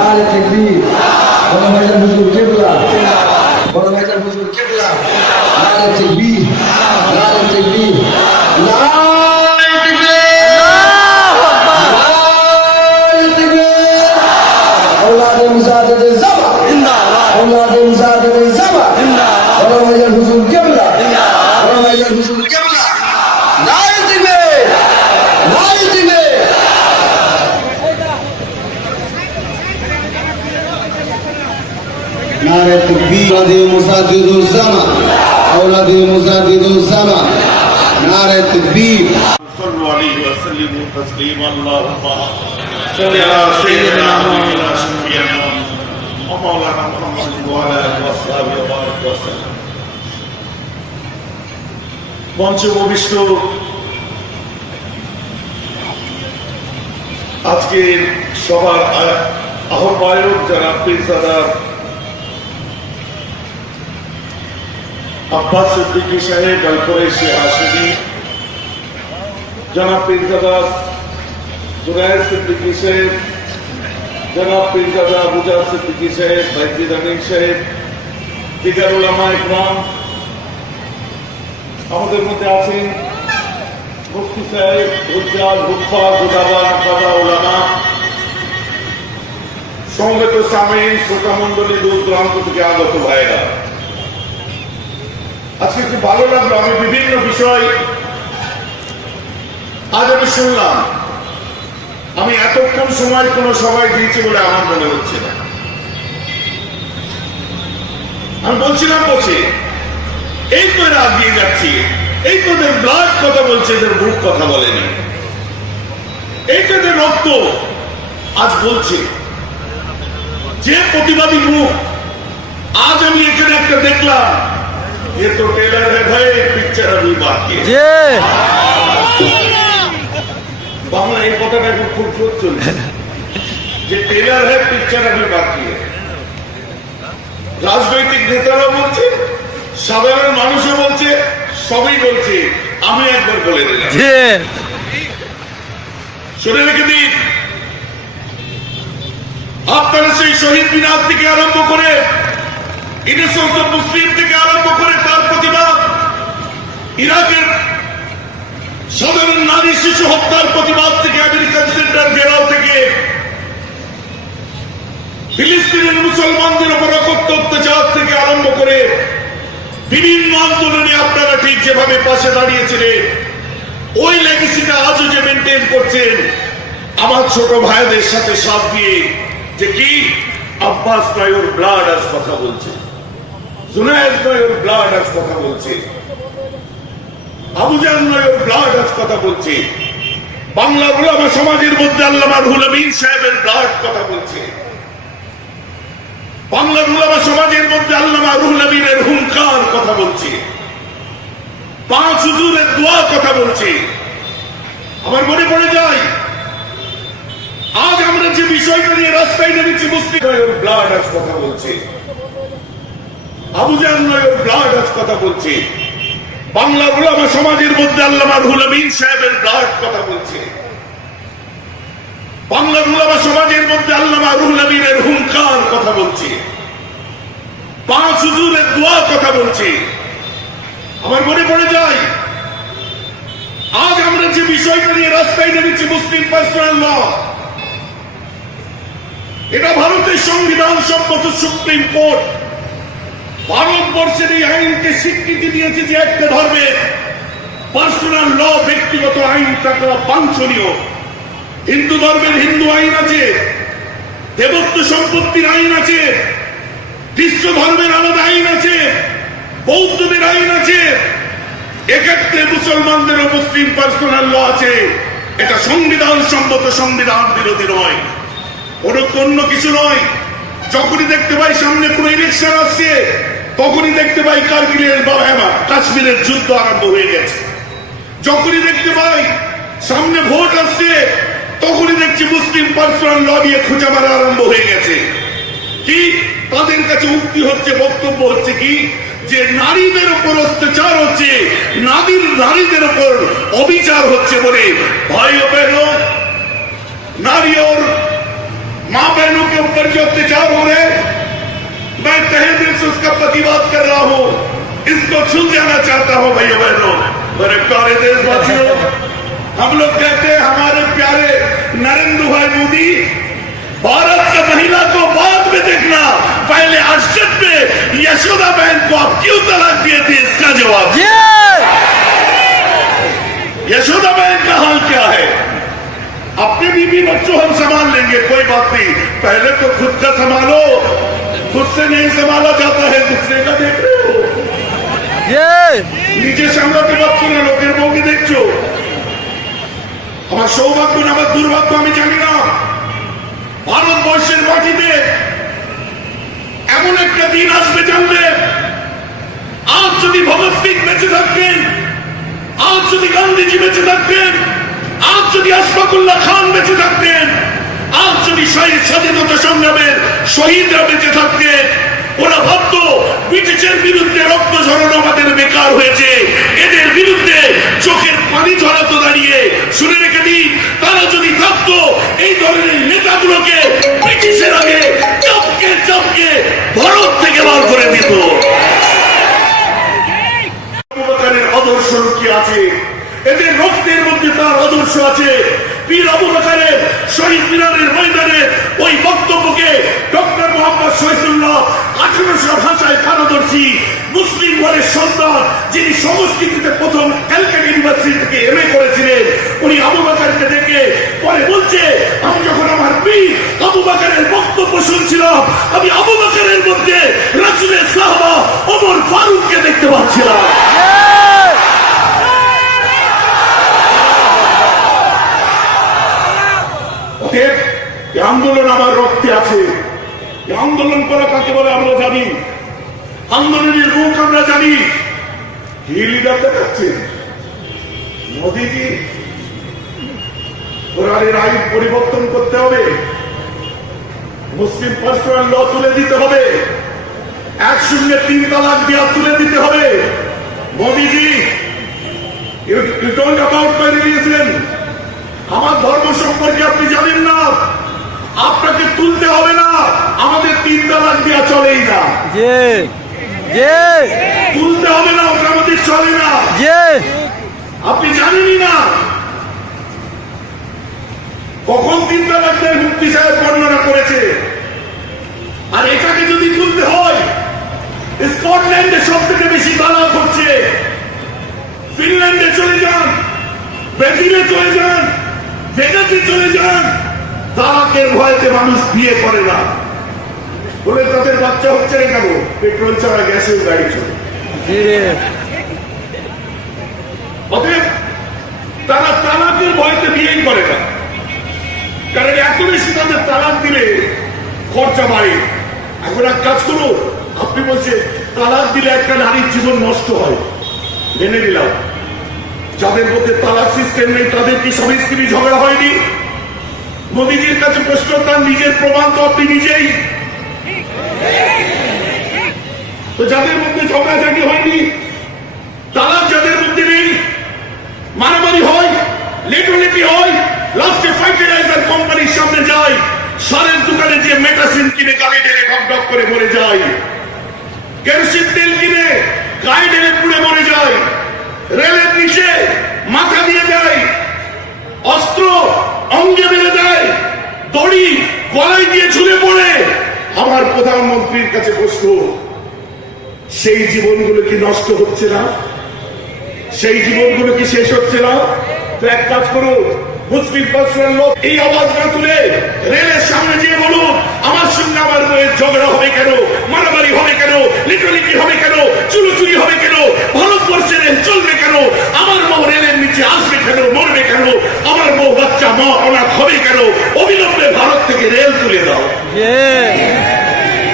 নারে তাকবীর বড় ভাইজান হুজুর কিবলা বড় ভাইজান হুজুর কিবলা নারে তাকবীর নারে তাকবীর নারে তাকবীর নারে তাকবীর আওলাদে মুজাহিদ জামা জিন্দাবাদ আওলাদে মুজাহিদ জামা জিন্দাবাদ বড় ভাইজান হুজুর কিবলা জিন্দাবাদ বড় ভাইজান হুজুর কিবলা নারে তাকবীর নারে তাকবীর নারে তাকবীর আওলাদে মুজাহিদুল জামা আওলাদে মুজাহিদুল জামা নারে তাকবীর صلوا عليه وسلموا تسليما اللهم صل على سيدنا محمد شفيعنا ومولانا محمد وعلى اله وصحبه وبارك وسلم মঞ্চে উপবিষ্ট আজকের সবার আহ্বায়ক যারা পীরজাদা আব্বাস সিদ্দিকী সাহেব আল-কুরাইশি হাশিমি, জনাব পীরজাদা জুনায়েদ সিদ্দিকী সাহেব, জনাব পীরজাদা আবুজা সিদ্দিকী সাহেব, বাইজিদ আমিন সাহেব, দিগার উলামা ইকরাম, আমাদের মধ্যে আছেন মুফতি সাহেব, হুজ্জাজ, হুফাজ, উলামা, কাদা উলামা, সমবেত সামিন, শ্রোতা মণ্ডলী, দূর দূরান্ত থেকে আগত ভাইরা। আজকে খুব ভালো লাগলো, আমি বিভিন্ন বিষয় আজ আমি শুনলাম। আমি এতক্ষণ সময় কোন সবাই দিয়েছি বলে আমার মনে হচ্ছে না। আমি বলছিলাম বসে এই তো এরা আগিয়ে যাচ্ছি, এই তো এদের ব্লাড কথা বলছে, এদের বুক কথা বলেনি, এই তো এদের রক্ত আজ বলছে। যে প্রতিবাদী মুখ আজ আমি এখানে একটা দেখলাম, ये तो टेलर है भाई, पिक्चर अभी बाकी है। बांग्ला এই কথাটা এখন খুব জোর চলছে যে টেলার है, पिक्चर अभी बाकी है। রাজনৈতিক নেতারা বলছে, সাধারণ মানুষও বলছে, সবই বলছে। আমি একবার বলে দিলাম, শুনে রেখে দিন, আপনারা সেই শহীদ মিনার থেকে আরম্ভ করে ইনসল্ট মুসলিম থেকে আরম্ভ করে তার প্রতিবাদ, ইরাকের সাধারণ নারী শিশু হত্যার প্রতিবাদ থেকে আমেরিকান সেন্টার ঘেরাও থেকে ফিলিস্তিনের মুসলমানদের উপর অকথ্য অত্যাচার থেকে আরম্ভ করে বিভিন্ন আন্দোলনে আপনারা ঠিক যেভাবে পাশে দাঁড়িয়েছিলেন, ওই লেগেসিটা আজও যে মেনটেন করছেন আমার ছোট ভাইদের সাথে সাথ দিয়ে, যে কি আব্বাস নয়র ব্লাড আজ কথা বলছে, জুনায়েদ নয়র ব্লাড আজ কথা বলছে, আবুজান নয়র ব্লাড আজ কথা বলছে, বাংলার উলামা সমাজের মধ্যে আল্লামা রুহুল আমিন সাহেবের ব্লাড কথা বলছে, বাংলার উলামা সমাজের মধ্যে আল্লামা রুহুল আমিনের হুঙ্কার কথা বলছে, পাঁচ হুজুরের দোয়া কথা বলছে। আমার মনে পড়ে যায়, আজ আমরা যে বিষয়টা নিয়ে রাস্তায় নেমেছি, মুসলিম নয়র ব্লাড আজ কথা বলছে, আবুজান নয়র ব্লাড আজ কথা বলছে, বাংলার উলামা সমাজের মধ্যে আল্লামা রুহুল আমিন সাহেবের ব্লাড কথা বলছে, বাংলার উলামা সমাজের মধ্যে আল্লামা রুহুল আমিনের হুঙ্কার কথা বলছে, পাঁচ হুজুরের দোয়া কথা বলছে। আমার মনে পড়ে যায়, আজ আমরা যে বিষয়টা নিয়ে রাস্তায় নেমেছি, মুসলিম পার্সোনাল ল, এটা ভারতের সংবিধান সম্মত সুপ্রিম কোর্ট ভারতবর্ষের এই আইনকে স্বীকৃতি দিয়েছে যে একটা ধর্মের পার্সোনাল ল, ব্যক্তিগত আইন থাকা বাঞ্ছনীয়। হিন্দু ধর্মের হিন্দু আইন আছে, দেবত্ব সম্পত্তির আইন আছে, খ্রিস্ট ধর্মের আলাদা আইন আছে, বৌদ্ধদের আইন আছে, এক্ষেত্রে মুসলমানদেরও মুসলিম পার্সোনাল ল আছে। এটা সংবিধান সম্মত, সংবিধান বিরোধী নয়, অন্য কিছু নয়। যখনই দেখতে পাই সামনে কোন ইলেকশন আসছে, তখনই দেখতে পাই কারগিলের বা কাশ্মীরের যুদ্ধ আরম্ভ হয়ে গেছে। যখনই দেখতে পাই সামনে ভোট আসছে, তখনই দেখছি মুসলিম পার্সোনাল ল নিয়ে খুঁজে মারা আরম্ভ হয়ে গেছে। কি তাদের কাছে উক্তি হচ্ছে, বক্তব্য হচ্ছে কি, যে নারীদের উপর অত্যাচার হচ্ছে, নারীদের উপর অবিচার হচ্ছে বলে भाइयों बहनों, नारी और माँ बहनों के ऊपर ऊपर जो अत्याचार हो रहे हैं, मैं तहे दिल से उसका प्रतिवाद कर रहा हूं। इसको सुलझाना चाहता हूं भैया बहनों, मेरे प्यारे देशवासियों। हम लोग कहते हैं हमारे प्यारे नरेंद्र भाई मोदी, भारत की महिला को बाद में देखना, पहले अर्शद में यशोदा बहन को आप क्यों तलाक दिए थे, इसका जवाब। यशोदा बहन का हाल क्या है? अपने बीवी बच्चों हम संभाल लेंगे, कोई बात नहीं, पहले तो खुद का संभालो। खुद से नहीं संभाला जाता है, दूसरे का देख रहे हो। নিজে সামলাতে পারছো না, লোকের বউকে দেখছো। আমার সৌভাগ্য না আমার দুর্ভাগ্য আমি জানি না, ভারতবর্ষের মাটিতে এমন একটা দিন আসবে জানবে, আজ যদি ভগৎ সিং বেঁচে থাকতেন, আজ যদি গান্ধীজি বেঁচে থাকতেন, আজ যদি আশফাকুল্লাহ খান বেঁচে থাকতেন, আজ যদি স্বাধীনতা সংগ্রামের শহীদরা বেঁচে থাকতেন, ওরা ভাবতো ব্রিটিশের বিরুদ্ধে রক্ত ঝরানো আমাদের বেকার হয়েছে, এদের বিরুদ্ধে চোখের পানি ঝরাতো দাঁড়িয়ে। শুনে রেখে দিন, তারা যদি থাকতো, এই ধরনের নেতাগুলোকে ব্রিটিশের আগে চাপকে চাপকে ভারত থেকে বার করে দিত। আবু বকরের আদর্শ কি আছে? এদের রক্তের মধ্যে তার আদর্শ আছে। পীর আবু বকরের শহীদ মিনারের ময়দানে ওই বক্তব্যকে ডক্টর মোহাম্মদ শহীদুল্লাহ 1800 ভাষায় পারদর্শী মুসলিম ঘরের সন্তান, যিনি সংস্কৃতিতে প্রথম ক্যালকাটা ইউনিভার্সিটি থেকে এমএ করেছিলেন, উনি আবু বকরকে দেখে পরে বলছে, আমি যখন আমার পীর আবু বকরের বক্তব্য শুনছিলাম, আমি আবু বকরের মধ্যে রাসূলের সাহাবা ওমর ফারুককে দেখতে পাচ্ছিলাম। আন্দোলন আমার রক্তে আছে। আন্দোলন করা কাকে বলে আমরা জানি, আন্দোলনের মুখ আমরা জানি। কি লিডার দেখাচ্ছে মোদীজি? কোরআনের আইন পরিবর্তন করতে হবে, মুসলিম পার্সোনাল ল তুলে দিতে হবে, 103 তালাক দেওয়া তুলে দিতে হবে। Modiji, you told about my religion, আমার ধর্ম সম্পর্কে আপনি জানেন না, আপনাকে তুলতে হবে না। আমাদের 3 তালাক দেওয়া চলেই না, তুলতে হবে না, ওটা আমাদের চলে না। আপনি জানেনই না কখন 3 তালাক দেয়, মুফতি সাহেব বর্ণনা করেছে। আর এটাকে যদি তুলতে হয়, স্কটল্যান্ডে সব থেকে বেশি তালাক হচ্ছে, ফিনল্যান্ডে চলে যান, ব্রাজিলে চলে যান, ভেগাসে চলে যান, তালাকের ভয়তে মানুষ বিয়ে করে না। বলে তাদের বাচ্চা হচ্ছে না কেন? পেট্রোল ছাড়া গ্যাসেও গাড়ি চলে। অতএব তারা তালাকের ভয়তে বিয়েই করে না, কারণ এত বেশি তাদের তালাক দিলে খরচা বাড়ে। এখন এক কাজ করুন, আপনি বলছেন তালাক দিলে একটা নারীর জীবন নষ্ট হয়, মেনে নিলাম। যাদের মধ্যে তালাক সিস্টেম নেই তাদের কি স্বামী স্ত্রী ঝগড়া হয়নি? মোদীজির কাছে প্রশ্ন, তার নিজের প্রমাণ তো আপনি নিজেই। তো যাদের মধ্যে ঝগড়াঝাটি হয়নি, তালাক যাদের মধ্যে নেই, মারামারি হয়, লেটোলেটি হয়, লাস্টে ফার্টিলাইজার কোম্পানির সামনে যায়, সারের দোকানে যে মেটাসিন কিনে গাড়ি ঢেলে ঢক ঢক করে মরে যায়, কেরোসিন তেল কিনে গায়ে ঢেলে পুড়ে মরে যায়, রেলের নিচে মাথা দিয়ে দেয়, অস্ত্র অঙ্গে মেরে দেয়, দড়ি গলায় দিয়ে ঝুলে পড়ে। আমার প্রধানমন্ত্রীর কাছে প্রশ্ন, সেই জীবনগুলো কি নষ্ট হচ্ছে না? সেই জীবনগুলো কি শেষ হচ্ছে না? তো এক কাজ করুন, মুসলিম পার্সোনাল লোক এই আওয়াজ না তুলে রেলের সামনে গিয়ে বলুন, আমার সঙ্গে আমার বইয়ের ঝগড়া হবে কেন, মারামারি হবে কেন, লিটোলিটি হবে কেন, চুরুচুরি হবে কেন, ভারতবর্ষে রেল চলবে কেন, আমার বউ রেলের নিচে আসবে কেন, মরবে কেন, আমার বউ বাচ্চা মা অনাথ হবে কেন? অবিলম্বে ভারত থেকে রেল তুলে দাও,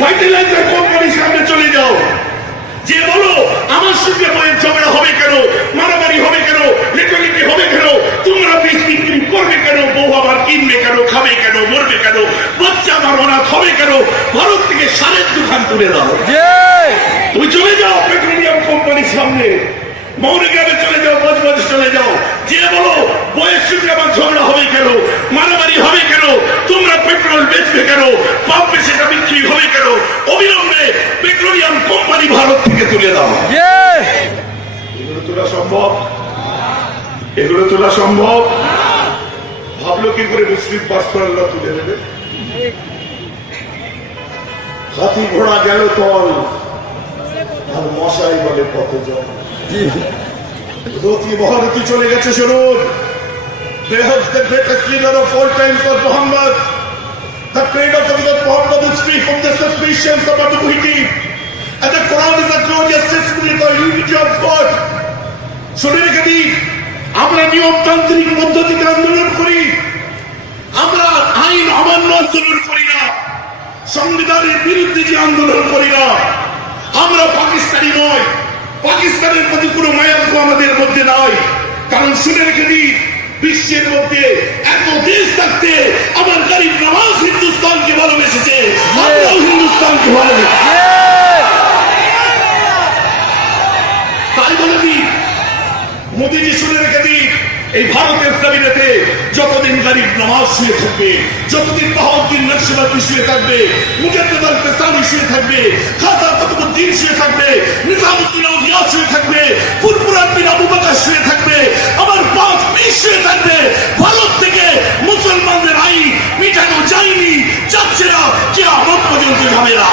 ফার্টিলাইজার কোম্পানির সামনে চলে যাও, যে বলো আমার সঙ্গে বইয়ের ঝগড়া হবে কেন, মারামারি হবে কেন, লিটোলিটি হবে কেন, তোমরা বীজ বিক্রি করবে কেন, বউ আবার কিনবে কেন, খাবে কেন, মরবে কেন, বাচ্চা আমার অনাথ হবে কেন? ভারত থেকে সারের দোকান তুলে দাও। তুমি চলে যাও পেট্রোলিয়াম কোম্পানির সামনে, মৌরিগ্রামে চলে যাও, বজবজ চলে যাও, যে বলো বইয়ের সঙ্গে আমার ঝগড়া হবে কেন, মারামারি হবে কেন, তোমরা পেট্রোল বেচবে কেন, পাম্পের তুলে দাও। এগুলো তোলা সম্ভব? এগুলো তোলা সম্ভব? ভাবলো কি করে মুসলিম পাসপোর্ট তুলে দেবে? হাতি ঘোড়া গেল তল, আর মশাই বলে কত জল। রতি মহারতি চলে গেছে শুনুন। Perhaps the greatest leader of all times was Muhammad. The trade of Prophet Muhammad is free from the suspicions of ambiguity. And the Quran is a glorious testimony to the unity of God. শুনে রেখে দিন, আমরা নিয়মতান্ত্রিক পদ্ধতিতে আন্দোলন করি, আমরা আইন অমান্য আন্দোলন করি না, সংবিধানের বিরুদ্ধে যে আন্দোলন করি না। আমরা পাকিস্তানি নয়, পাকিস্তানের প্রতি কোনো মায়াঙ্ক আমাদের মধ্যে নয়। কারণ শুনে রেখে দিন, বিশ্বের মধ্যে এত দেশ থাকতে আমার গরিব নওয়াজ হিন্দুস্তানকে ভালোবেসেছে, আমরাও হিন্দুস্তানকে ভালোবেসেছি। তাই বলে দিন, মোদীজি শুনে রেখে দিন, এই ভারতের জমিনেতে যতদিন গরিব নওয়াজ শুয়ে থাকবে, যতদিন বাহাউদ্দিন নকশবন্দি শুয়ে থাকবে, মুজাদ্দিদ আল ফিসানি শুয়ে থাকবে, খাজা কুতুবউদ্দিন শুয়ে থাকবে, নিজামুদ্দিন আউলিয়া শুয়ে থাকবে, ফুরফুরান বিন আবু বকর শুয়ে থাকবে, আমার 5 পীর শুয়ে থাকবে, ভারত থেকে মুসলমানদের আইন মিটানো যায়নি, যাচ্ছে না, কিয়ামত পর্যন্ত যাবে না।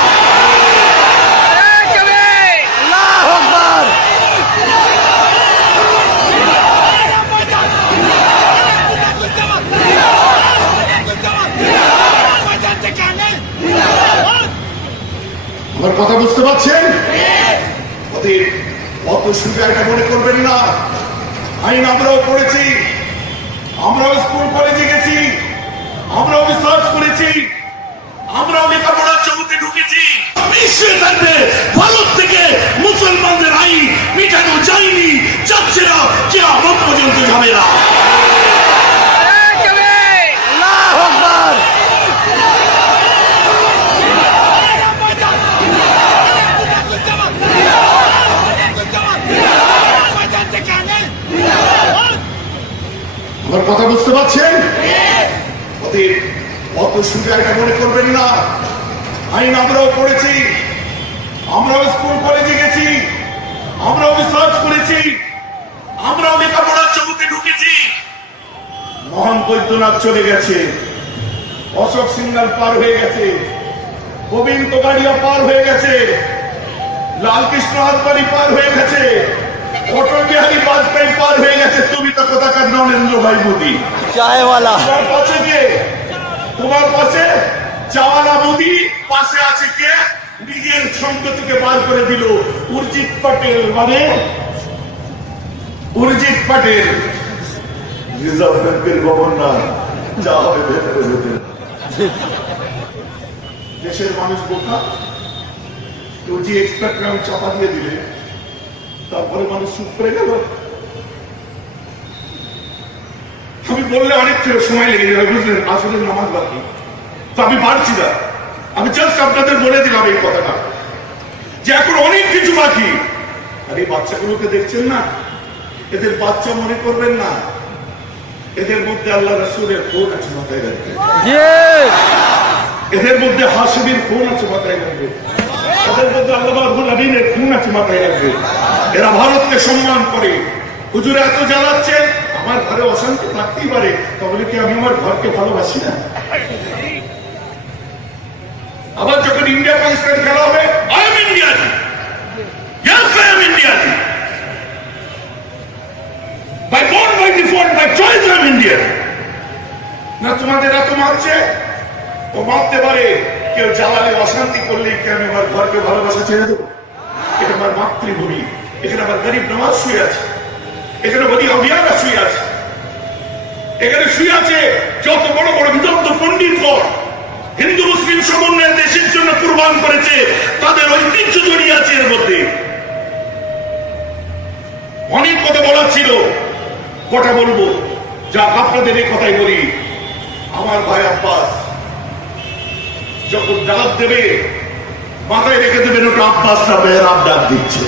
আমার কথা বুঝতে পারছেন? অত সুবিধা এটা মনে করবেন না। আইন আমরাও পড়েছি, আমরাও স্কুল কলেজে গেছি, আমরাও রিসার্চ করেছি, আমরাও লেখাপড়ার জগতে ঢুকেছি। বিশ্বে থাকবে, ভারত থেকে মুসলমানদের আইন মিটানো যায়নি, যাচ্ছে না, কিয়ামত পর্যন্ত যাবে না। আমার কথা বুঝতে পারছেন? অত সুবিধা এটা মনে করবেন না। আইন আমরাও পড়েছি, আমরাও স্কুল কলেজে গেছি, আমরাও রিসার্চ করেছি, আমরাও লেখাপড়ার জগতে ঢুকেছি। মহান বৈদ্যনাথ চলে গেছে, অশোক সিংহাল পার হয়ে গেছে, গোবিন্দ তোগাড়িয়া পার হয়ে গেছে, লালকৃষ্ণ আদবানি পার হয়ে গেছে, অটল বিহারী বাজপেয়ী পার হয়ে গেছে। তুমি তো কোথাকার নরেন্দ্র ভাই মোদী চায়ওয়ালা। তোমার পাশে কে? তোমার পাশে চাওয়ালা মোদী, পাশে আছে কে? নিজের সঙ্গ থেকে বার করে দিল উর্জিত পটেল, মানে উর্জিত পটেল রিজার্ভ ব্যাংকের গভর্নর। যা হবে ভেতরে ভেতরে। দেশের মানুষ বোকা, কেউ যে এক্সপার্ট নাম চাপা দিয়ে দিলে তারপরে মানুষ চুপ করে গেল। আমি বললে অনেক সময় লেগে যাবে, বুঝলেন? আসলে নামাজ বাকি, তো আমি পারছি না। আমি জাস্ট আপনাদের বলে দিলাম এই কথাটা, যে এখন অনেক কিছু বাকি। আর এই বাচ্চাগুলোকে দেখছেন না, এদের বাচ্চা মনে করবেন না, এদের মধ্যে আল্লাহ রাসূলের ফোন আছে, মাথায় রাখবেন। এদের মধ্যে হাসিবির ফোন আছে, মাথায় রাখবেন। এদের মধ্যে আল্লাহ রাব্বুল আলামিনের ফোন আছে, মাথায় রাখবেন। এরা ভারতকে সম্মান করে। হুজুর এত জ্বালাচ্ছে, আমার ঘরে অশান্তি থাকতেই পারে, তাহলে কি আমি আমার ঘরকে ভালোবাসি না? আবার যখন ইন্ডিয়া পাকিস্তান খেলা হবে, I am Indian, yes I am Indian, by born by default by choice I am Indian. না তোমাদের এত মারছে, ও মারতে পারে, কেউ জ্বালালে অশান্তি করলে কি আমি আমার ঘরকে ভালোবাসা ছেড়ে দেবো? এটা আমার মাতৃভূমি, এখানে আমার গরিব নওয়াজ শুয়ে আছে, এখানে বলি আউলিয়ারা শুয়ে আছে, এখানে শুয়ে আছে যত বড় বড় বিদগ্ধ পণ্ডিতগণ হিন্দু মুসলিম সমন্বয়ে দেশের জন্য কুরবান করেছে, তাদের ঐতিহ্য জড়িয়ে আছে এর মধ্যে। অনেক কথা বলার ছিল, কটা বলবো, যা আপনাদের এই কথাই বলি। আমার ভাই আব্বাস যখন ডাক দেবে, মাথায় রেখে দেবেন ওটা আব্বাস না, মেহরাব ডাক দিচ্ছে।